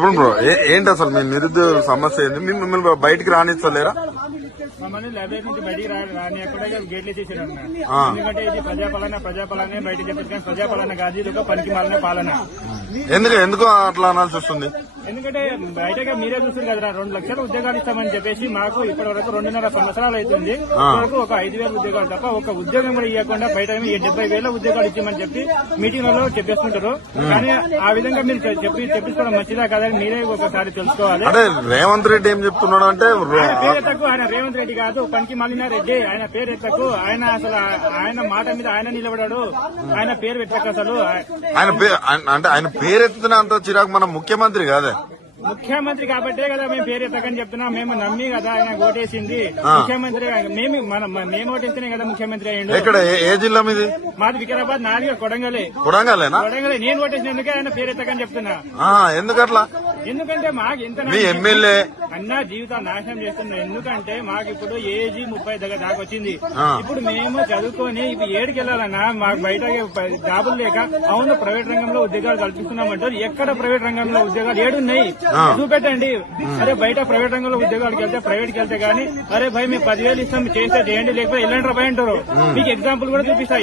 Bro ఏంటి అసలు మీ నిరుద్యోగుల సమస్య ఏంది? మిమ్మల్ని బయటికి రానిస్తలేరా? మమ్మల్ని లైబ్రరీ నుంచి బయటికి రానియకుండా గేట్లు చేసారు. ఎందుకంటే ఇది ప్రజాపాలనే బయట చెప్పేసి కానీ ప్రజాపాలన కాదు, ఇది ఒక పనికి మాలిన పాలన. ఎందుకు అట్లా అనాల్సి వస్తుంది? ఎందుకంటే బయటగా మీరే చూస్తారు కదా, 2 లక్షల ఉద్యోగాలు ఇస్తామని చెప్పేసి మాకు ఇప్పటి వరకు 2.5 సంవత్సరాలు అవుతుంది. ఇప్పటివరకు ఒక 5,000 ఉద్యోగాలు తప్ప ఒక ఉద్యోగం కూడా ఇవ్వకుండా బయట 70,000 ఉద్యోగాలు ఇచ్చామని చెప్పి మీటింగ్లలో చెప్పేస్తుంటారు. కానీ ఆ విధంగా మీరు చెప్పించుకోవడం మంచిదా కాదని మీరే ఒకసారి తెలుసుకోవాలి. అంటే రేవంత్ రెడ్డి ఏం చెప్తున్నాడు అంటే పేరు తక్కువ, ఆయన రేవంత్ రెడ్డి కాదు, పనికి మాలిన రెడ్డి. ఆయన పేరు ఎత్తకు, ఆయన అసలు ఆయన మాట మీద ఆయన నిలబడాడు. ఆయన పేరు పెట్టక అసలు ఆయన పేరు ఎత్తుతున్నంత చిరాకు మన ముఖ్యమంత్రి కాదే. ముఖ్యమంత్రి కాబట్టే కదా మేము పేరు ఎత్తకని చెప్తున్నాం. మేము నమ్మి కదా ఆయన ఓటేసింది. ముఖ్యమంత్రి మేము ఓటేస్తేనే కదా ముఖ్యమంత్రి అయ్యిండు. ఇక్కడ ఏ జిల్లా మీది? మాది వికారాబాద్, నాది కొడంగలే. కొడంగలేనా? కొడంగలే. నేను ఓటేసినందుకే ఆయన పేరు ఎత్తకని చెప్తున్నా. ఎందుకట్లా? ఎందుకంటే మాకు ఎంత మీ ఎమ్మెల్యే అన్నా జీవితాలు నాశనం చేస్తున్నా. ఎందుకంటే మాకు ఇప్పుడు ఏజీ 30 దాకా వచ్చింది. ఇప్పుడు మేము చదువుకొని ఇప్పుడు ఏడుకి వెళ్ళాలన్నా మాకు బయట జాబులు లేక అవును ప్రైవేట్ రంగంలో ఉద్యోగాలు కల్పిస్తున్నామంటారు. ఎక్కడ ప్రైవేట్ రంగంలో ఉద్యోగాలు ఏడున్నాయి చూపెట్టండి. అరే బయట ప్రైవేట్ రంగంలో ఉద్యోగాలకు వెళ్తే ప్రైవేట్కి వెళ్తే గానీ అరే భయ్ మేము 10,000 ఇస్తాం చేస్తే చేయండి, లేకపోతే ఎల్లంటారు భయ అంటారు. మీకు ఎగ్జాంపుల్ కూడా చూపిస్తా.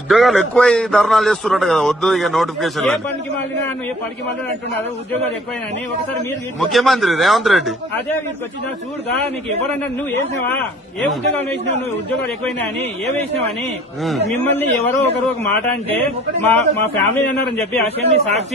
ఉద్యోగాలు ఎక్కువ ధర్నాలు చేస్తున్నట్టు కదా, వద్దు ఇక నోటిఫికేషన్. ఏ పనికి మాలినా అంటున్నారు, ఉద్యోగాలు ఎక్కువైనా ఒకసారి మీరు ముఖ్యమంత్రి రేవంత్ రెడ్డి అదే వీరికి వచ్చిన చూడదా నీకు ఎవరన్నా నువ్వు వేసినావా, ఏ ఉద్యోగాలు వేసినావు, నువ్వు ఉద్యోగాలు ఎక్కువైనా అని ఏ వేసినావని మిమ్మల్ని ఎవరో ఒకరు ఒక మాట అంటే మా ఫ్యామిలీ అన్నారని చెప్పి అసెంబ్లీ సాక్షిగా